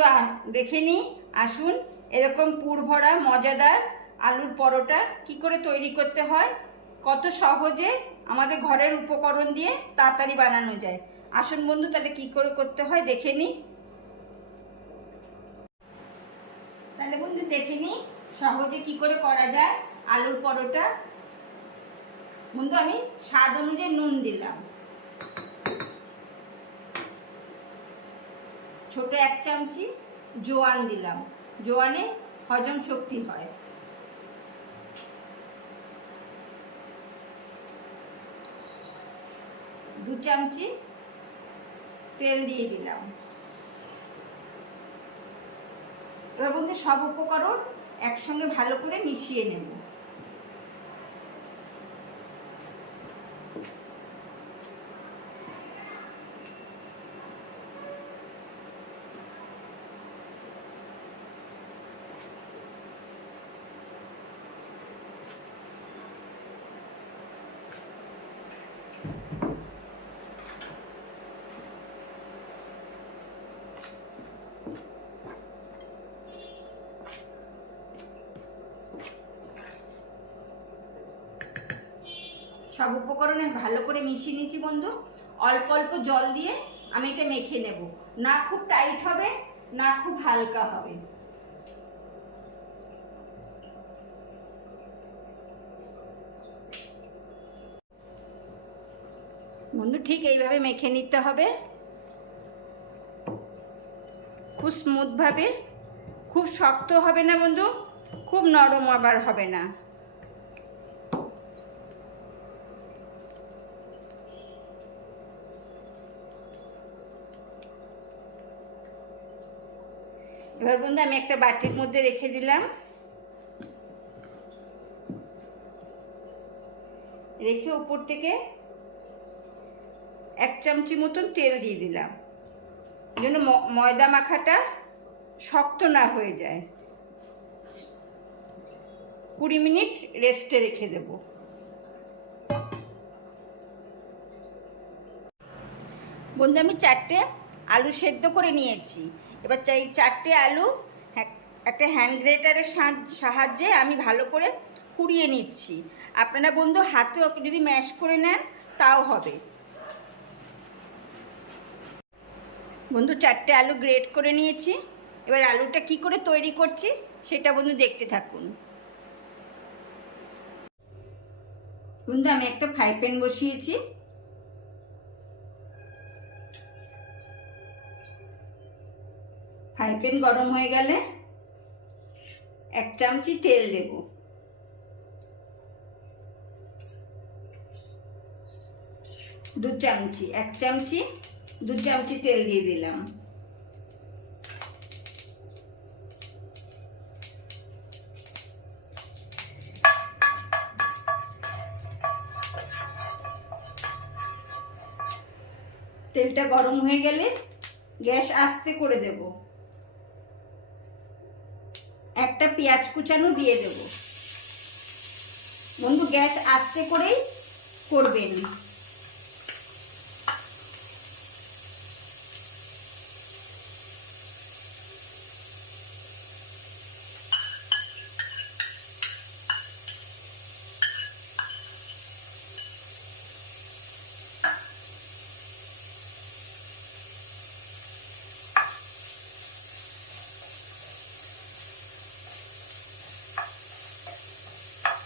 বন্ধু দেখে নি, আসুন এরকম পুর ভরা মজাদার আলুর পরোটা কি করে তৈরি করতে হয়, কত সহজে আমাদের ঘরের উপকরণ দিয়ে তাড়াতাড়ি বানানো যায়। আসুন বন্ধু, তাহলে কি করে করতে হয় দেখে নি। তাহলে বন্ধু দেখে নি সহজে কি করে করা যায় আলুর পরোটা। বন্ধু আমি স্বাদ অনুযায়ী নুন দিলাম, ছোট 1 চামচি জোয়ান দিলাম, জোয়ানে হজম শক্তি হয়। দু চামচি তেল দিয়ে দিলাম। এবার বন্ধু সব উপকরণ একসঙ্গে ভালো করে মিশিয়ে নেব। সব উপকরণে ভালো করে মিশিয়ে নিচ্ছি বন্ধু। অল্প অল্প জল দিয়ে আমি এটা মেখে নেব, না খুব টাইট হবে না খুব হালকা হবে। বন্ধু ঠিক এইভাবে মেখে নিতে হবে, খুব স্মুথ ভাবে। খুব শক্ত হবে না বন্ধু, খুব নরম আবার হবে না। এবার বন্ধু আমি একটা বাটির মধ্যে রেখে দিলাম, রেখে উপর থেকে 1 চামচি মতন তেল দিয়ে দিলাম, যেন ময়দা মাখাটা শক্ত না হয়ে যায়। 20 মিনিট রেস্টে রেখে দেব। বন্ধু আমি 4টে আলু সেদ্ধ করে নিয়েছি। এবার 4টে আলু একটা হ্যান্ড গ্রেটারের সাহায্যে আমি ভালো করে কুড়িয়ে নিচ্ছি। আপনারা বন্ধু হাতেও যদি ম্যাশ করে নেন তাও হবে। বন্ধু 4টে আলু গ্রেট করে নিয়েছি। এবার আলুটা কি করে তৈরি করছি সেটা বন্ধু দেখতে থাকুন। বন্ধু আমি একটা ফ্রাই প্যান বসিয়েছি, ফ্রাই প্যান গরম হয়ে গেলে 1 চামচি তেল দেব। দু চামচি 1 চামচি 2 চামচি তেল দিয়ে দিলাম। তেলটা গরম হয়ে গেলে গ্যাস আস্তে করে দেব। একটা পেঁয়াজ কুচানো দিয়ে দেব। বন্ধু গ্যাস আস্তে করেই করবেন।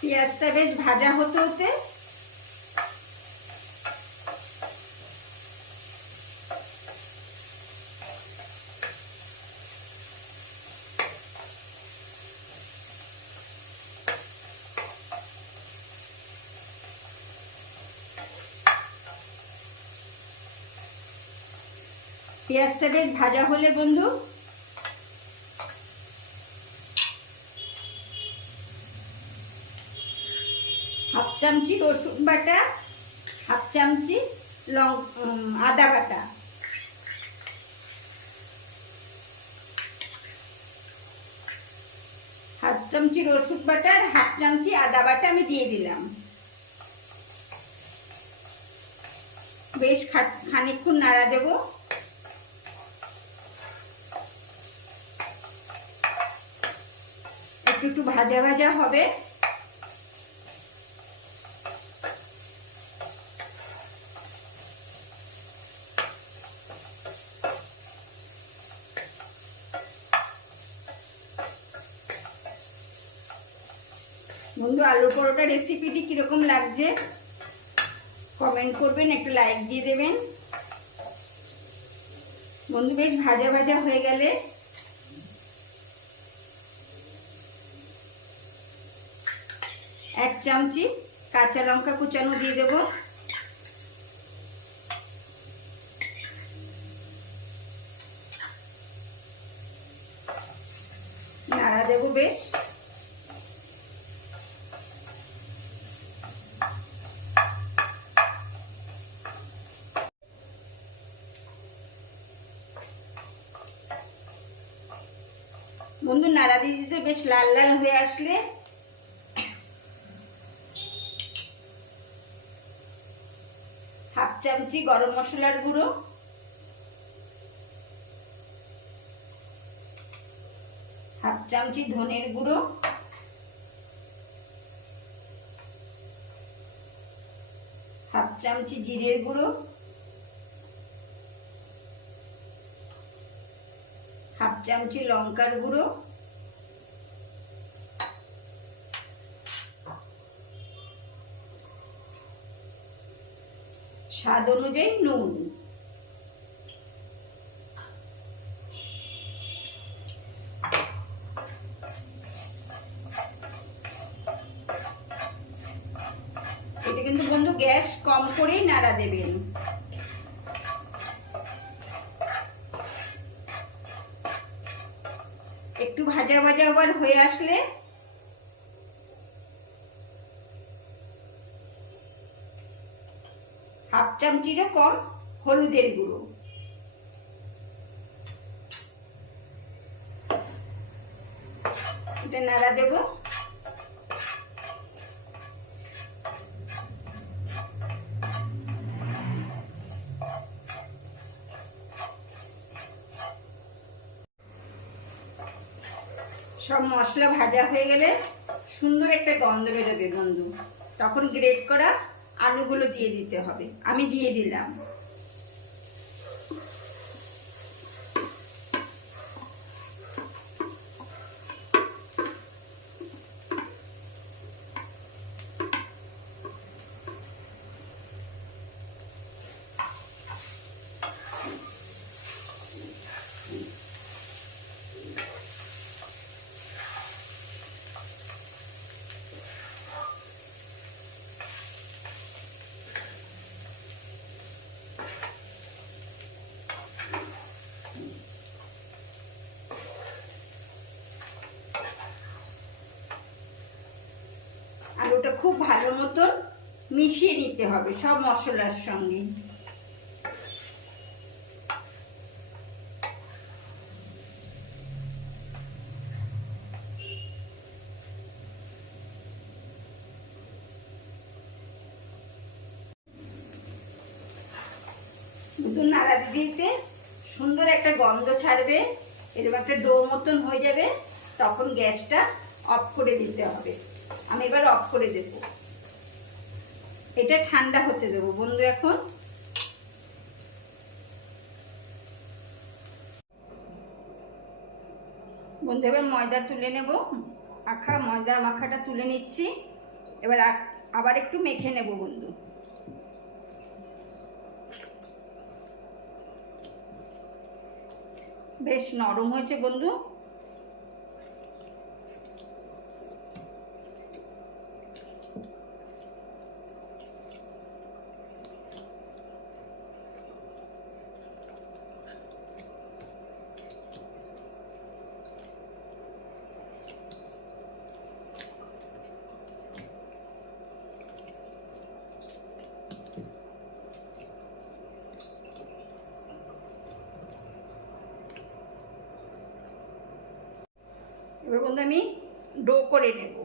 পেঁয়াজটা বেশ ভাজা হতে হতে পেঁয়াজটা বেশ ভাজা হলে বন্ধু হাফ চামচি রসুন বাটা, হাফ চামচি আদা বাটা, হাফ চামচি রসুন বাটা আর হাফ চামচি আদা বাটা আমি দিয়ে দিলাম। বেশ খানিকক্ষণ নাড়া দেব। একটু একটু ভাজা ভাজা হবে। বন্ধু, আলুর পরোটা রেসিপিটি কিরকম লাগছে কমেন্ট করবেন, একটু লাইক দিয়ে দেবেন। বন্ধু, বেশ ভাজা ভাজা হয়ে গেলে এক চামচি কাঁচা লঙ্কা কুচানো দিয়ে দেব। নাড়া দেব বেশ। বন্ধু, নাড়া দিয়ে দিতে বেশ লাল লাল হয়ে আসলে হাফ চামচি গরম মশলার গুঁড়ো, হাফ চামচি ধনের গুঁড়ো, হাফ চামচি জিরের গুঁড়ো, হাফ চামচি লঙ্কার গুঁড়ো, স্বাদ অনুযায়ী নুন। এটা কিন্তু বন্ধু গ্যাস কম করেই নাড়া দেবেন। একটু ভাজা ভাজা আবার হয়ে আসলে হাফ চামচিরও কম হলুদের গুঁড়ো। এটা নাড়া দেব। সব মশলা ভাজা হয়ে গেলে সুন্দর একটা গন্ধ বেরোবে বন্ধু, তখন গ্রেট করা আলুগুলো দিয়ে দিতে হবে। আমি দিয়ে দিলাম। আলুটা খুব ভালো মতন মিশিয়ে নিতে হবে সব মশলার সঙ্গে। নতুন নাড়া দিতে সুন্দর একটা গন্ধ ছাড়বে, এরকম একটা ডো মতন হয়ে যাবে, তখন গ্যাসটা অফ করে দিতে হবে। আমি এবার অফ করে দেব। এটা ঠান্ডা হতে দেবো বন্ধু। এখন বন্ধু এবার ময়দা তুলে নেব। ময়দা মাখাটা তুলে নিচ্ছি। এবার আবার একটু মেখে নেব বন্ধু। বেশ নরম হয়েছে বন্ধু। এবার বন্ধু আমি ডো করে নেব।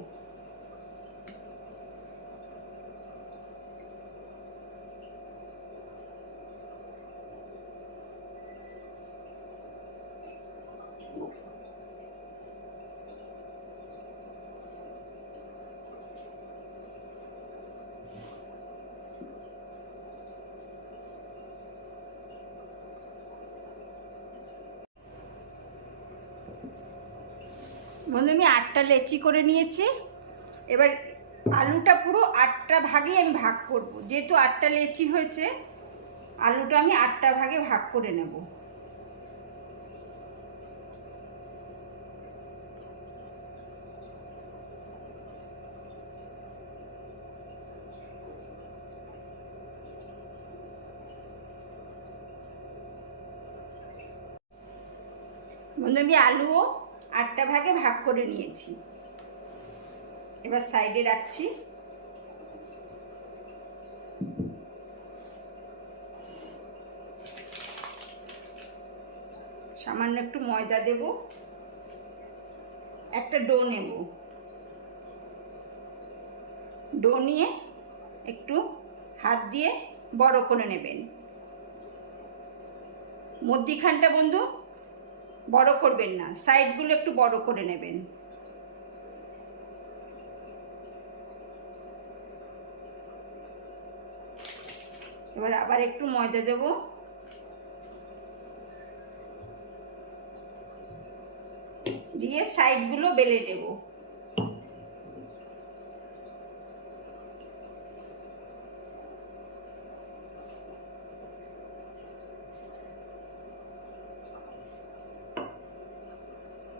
বন্ধু আমি 8টা লেচি করে নিয়েছি। এবার আলুটা পুরো 8টা ভাগে আমি ভাগ করব। যেহেতু 8টা লেচি হয়েছে, আলুটা আমি 8টা ভাগে ভাগ করে নেব। বন্ধু আমি আলুও 8টা ভাগে ভাগ করে নিয়েছি। এবার সাইডে রাখছি। সামান্য একটু ময়দা দেব, একটা ডো নেব। ডো নিয়ে একটু হাত দিয়ে বড় করে নেবেন। মধ্যিখানটা বন্ধু বড় করবেন না, সাইডগুলো একটু বড় করে নেবেন। এবার আবার একটু ময়দা দেব। দিয়ে সাইডগুলো বেলে নেব।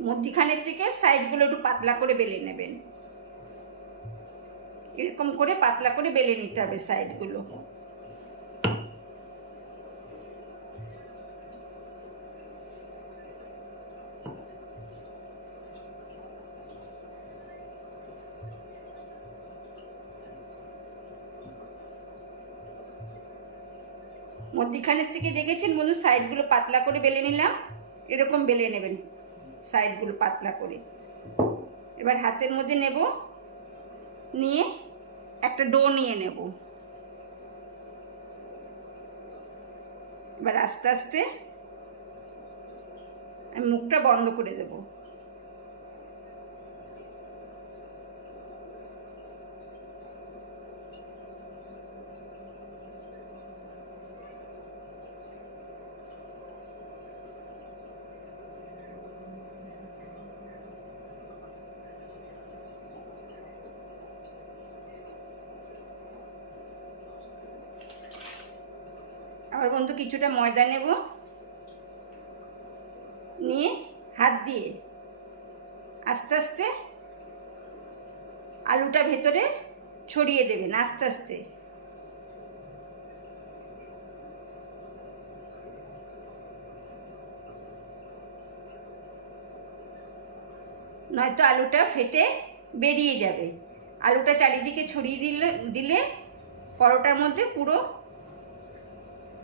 মধ্যিখানের থেকে সাইডগুলো একটু পাতলা করে বেলে নেবেন। এরকম করে পাতলা করে বেলে নিতে হবে সাইডগুলো। মধ্যিখানের থেকে দেখেছেন বন্ধু, সাইডগুলো পাতলা করে বেলে নিলাম। এরকম বেলে নেবেন সাইডগুলো পাতলা করে। এবার হাতের মধ্যে নেব, নিয়ে একটা ডো নিয়ে নেব। এবার আস্তে আস্তে আমি মুখটা বন্ধ করে দেব। আবার বন্ধু কিছুটা ময়দা নেব, নিয়ে হাত দিয়ে আস্তে আস্তে আলুটা ভেতরে ছড়িয়ে দেবেন আস্তে আস্তে। নয়তো আলুটা ফেটে বেরিয়ে যাবে। আলুটা চারিদিকে ছড়িয়ে দিলে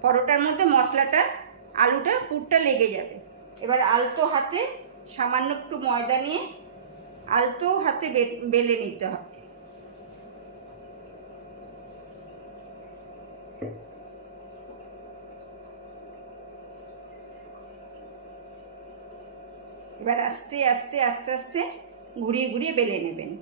পরোটার মধ্যে মশলাটা আলুটার পুরটা লেগে যাবে। এবার আলতো হাতে সামান্য একটু ময়দা নিয়ে আলতো হাতে বেলে নিতে হবে। এবার আস্তে আস্তে আস্তে আস্তে ঘুরিয়ে ঘুরিয়ে বেলে নেবেন।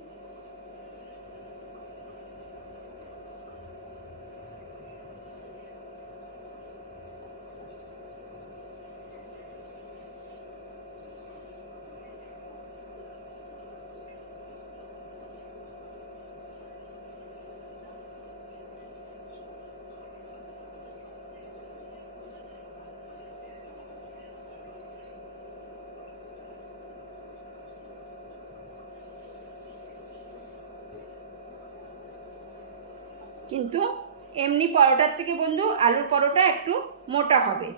কিন্তু এমনি পরোটার থেকে বন্ধু আলুর পরোটা একটু মোটা হবে।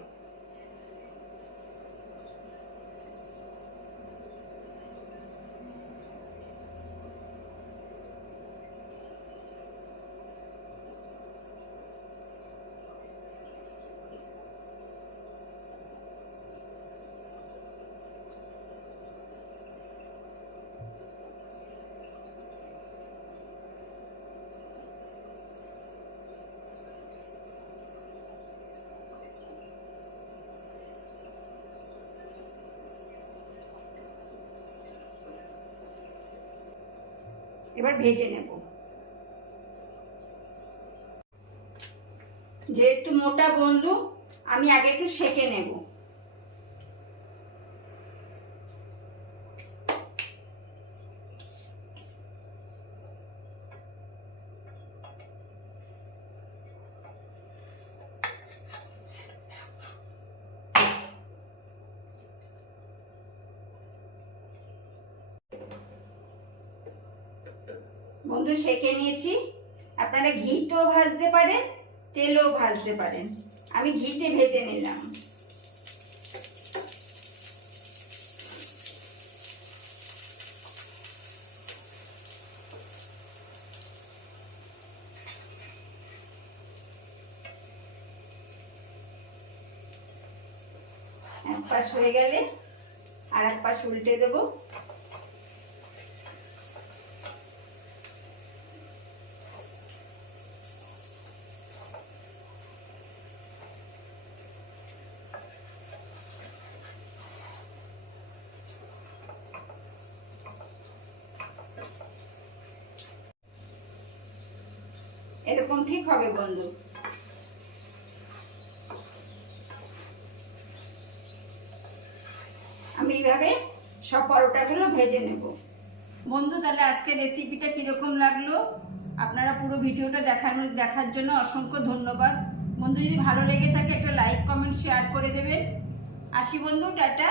এবার ভেজে নেব। যেহেতু মোটা বন্ধু, আমি আগে একটু সেঁকে নেব। বন্ধু সেঁকে নিয়েছি। আপনারা ঘিতেও ভাজতে পারেন, তেলেও ভাজতে পারেন। আমি ঘিতে ভেজে নিলাম। এক পাশ হয়ে গেলে আর এক পাশ উল্টে দেবো। এরকম ঠিক হবে বন্ধু। আমি এইভাবে সব পরোটাগুলো ভেজে নেব। বন্ধু তাহলে আজকে রেসিপিটা কীরকম লাগলো, আপনারা পুরো ভিডিওটা দেখার জন্য অসংখ্য ধন্যবাদ। বন্ধু যদি ভালো লেগে থাকে একটা লাইক কমেন্ট শেয়ার করে দেবেন। আসি বন্ধু, টাটা।